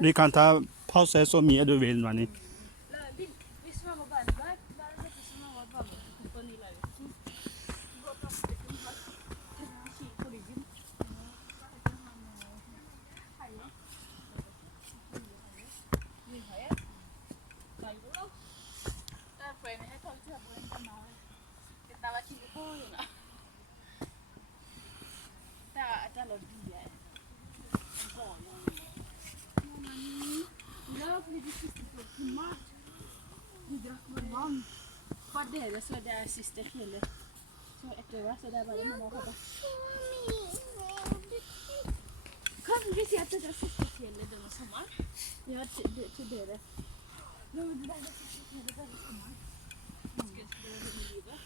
Vi kan ta pause så mye du vil, Mani. For dere så det er siste fjellet. Så etter hvert så det er bare mamma og pappa. Kan vi si at det er siste fjellet denne sommeren? Ja, til dere. Nå, det er det siste fjellet denne sommeren. Skal det være livet?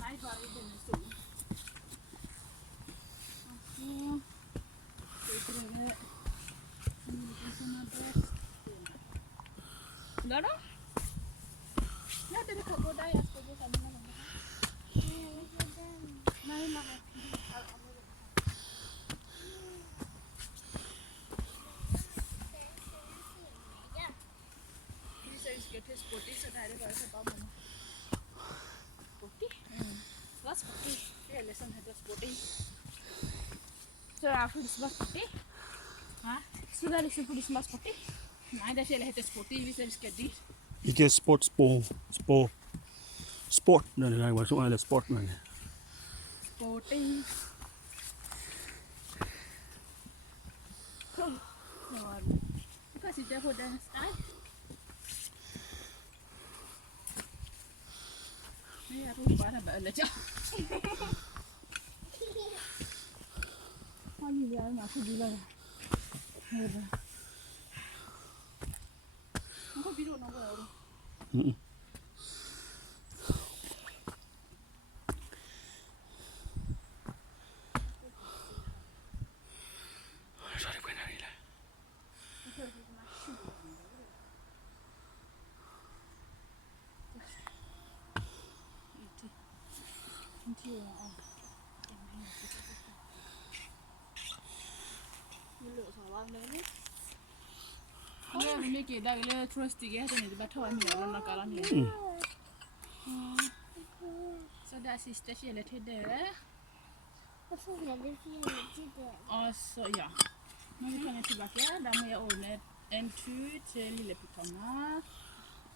Nei, bare i denne solen. Og så skal vi prøve noe som er best. Da da? Ja, dere kan gå der, jeg skal gå sammen med dere. Nei, mamma. Hvis jeg skal til sporty, så er det bare å ta på mamma. Sporty? Hva er sporty? Fjellet som heter sporty. Så det er for de som er sporty? Hæ? Så det er liksom for de som er sporty? Nei, det fjellet heter sporty hvis jeg skal dyr. Ikke sport. Det var sånn, eller sport, men... Sporty. Kom. Du kan sitte på den her. Jeg roper det bare litt, ja. Hva vil jeg med for biler? Høre. Nå kan vi råne over det. Mye daglig trøstige heter det, bare ta en mye av den nakalen. Så det er siste fjellet til dere. Og så er det fjellet til dere. Og så, ja. Når vi kommer tilbake, da må jeg ordne en tur til Lilleputtangen.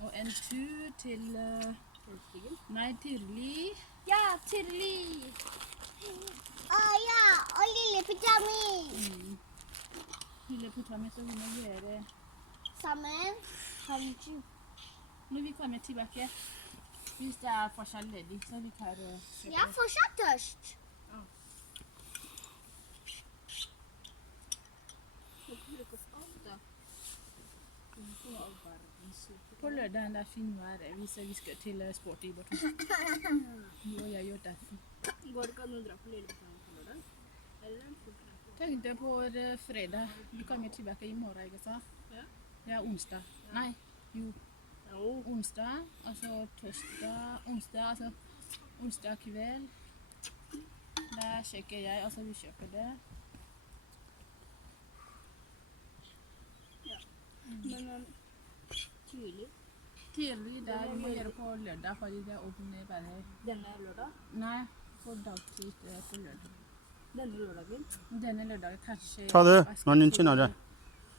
Og en tur til... Nei, Tyrli. Ja, Tyrli! Ja, og Lilleputtangen. Lilleputtangen, så vi må gjøre... Sammen. Når vi kommer tilbake, hvis det er fortsatt ledig, så vi tar... Jeg er fortsatt tørst. På lørdagen det er fin vær, hvis vi skal til sport i borten. Nå jeg gjør det. Går det ikke an å dra på Lilleputtangen på lørdag? Eller? Tenkte på fredag. Vi kommer tilbake i morgen, ikke sant? Ja. Det er onsdag. Nei, jo. Onsdag, altså torsdag, onsdag kveld. Da sjekker jeg, altså vi kjøper det. Ja. Men Tyrli? Tyrli, det vi må gjøre på lørdag, fordi det er åpnet bare... Denne lørdag? Nei, på dagtid på lørdag. Denne lørdagen? Denne lørdagen kanskje... Ta det, man innkjenner det.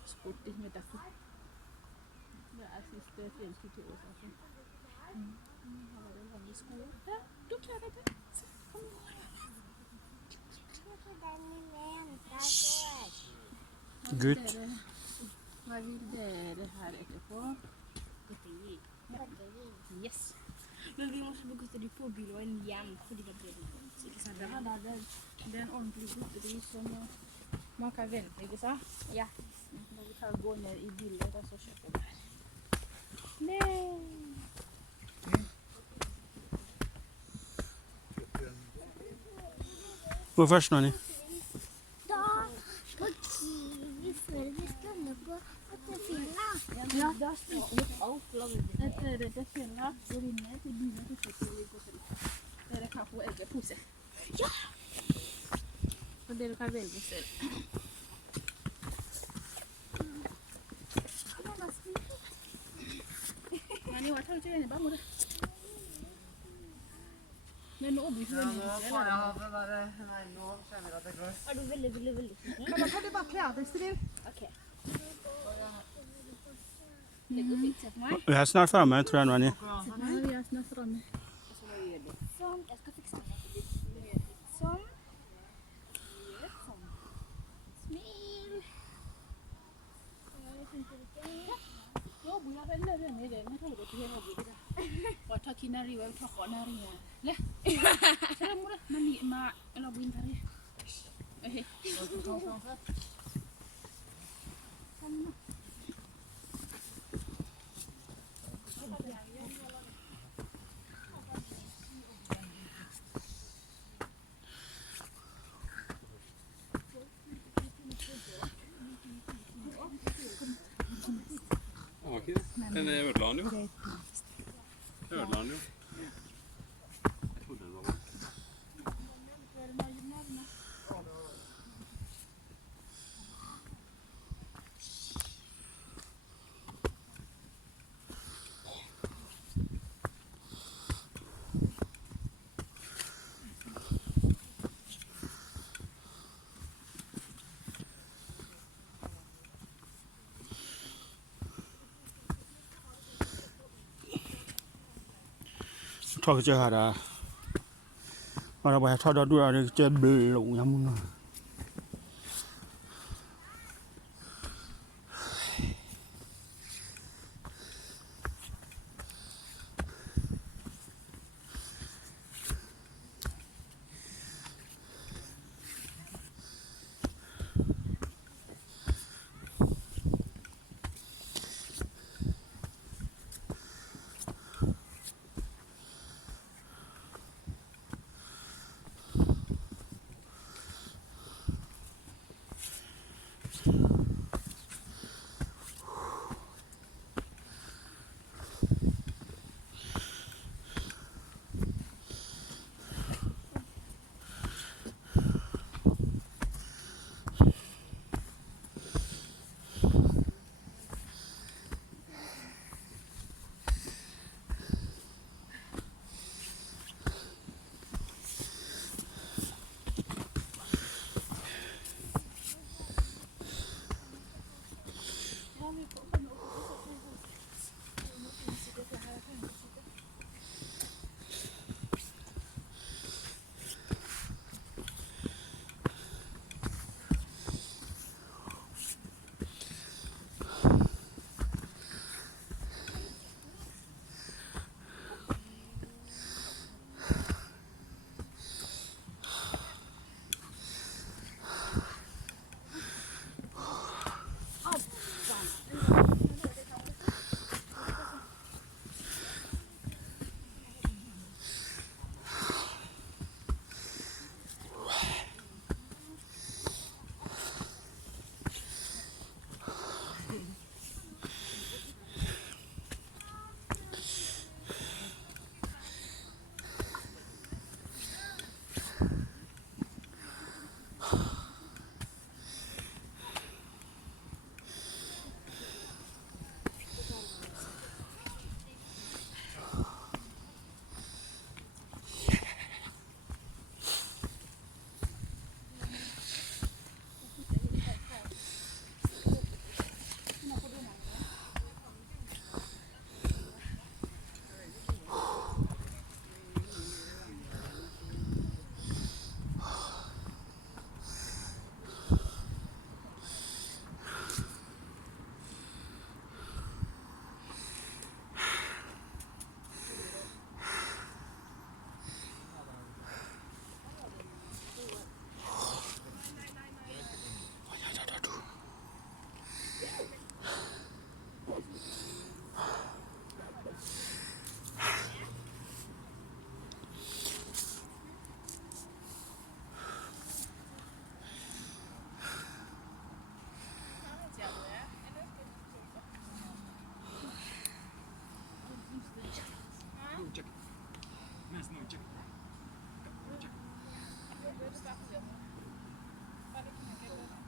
Sport i middag. Det er siste fjelltur til oss, altså. Har du en vanlig sko? Ja, du klarer det. Good. Hva vil dere her etterpå? Batteri. Yes. Men vi må også bekoste de på bil og en hjem, fordi det blir litt. Ikke sant? Det er en ordentlig batteri som man kan vente, ikke sant? Ja. Da vi kan gå ned i bilen, og så kjøpe det her. Hvor først, Nani? Da på Kiwi før vi skal på fjellet. Ja, da spiser vi alt laget. Etter dette fjellet går vi ned til bilen, så kjøper vi godteri. Dere kan få egen pose. Ja! dere kan velge selv. Mani var tar ikke bare mor. Men nå blir det veldig Er du veldig, veldig, veldig sulten? Men da kan du bare kle av deg, Strid. Ok. Det går fint, sett meg. Vi er snart framme, tror jeg, Nani. Vi er snart framme. Og så må vi gjøre det. Sånn, jeg skal fikse det. Sånn. Gjør sånn. Smil. Nå bor jeg veldig rønne i det, men jeg tror det ikke er noe det. Hva tar kinari, hva tar kånari, ja. Le? Se mor, ma, eller bo intari. Hei. Var ikke det? Den ødela han jo. Ødela han jo. Jeg trodde det var Thôi chứ hả đã. Mà là bài thôi đó đua được trên bì lụng nhắm.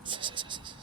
Se.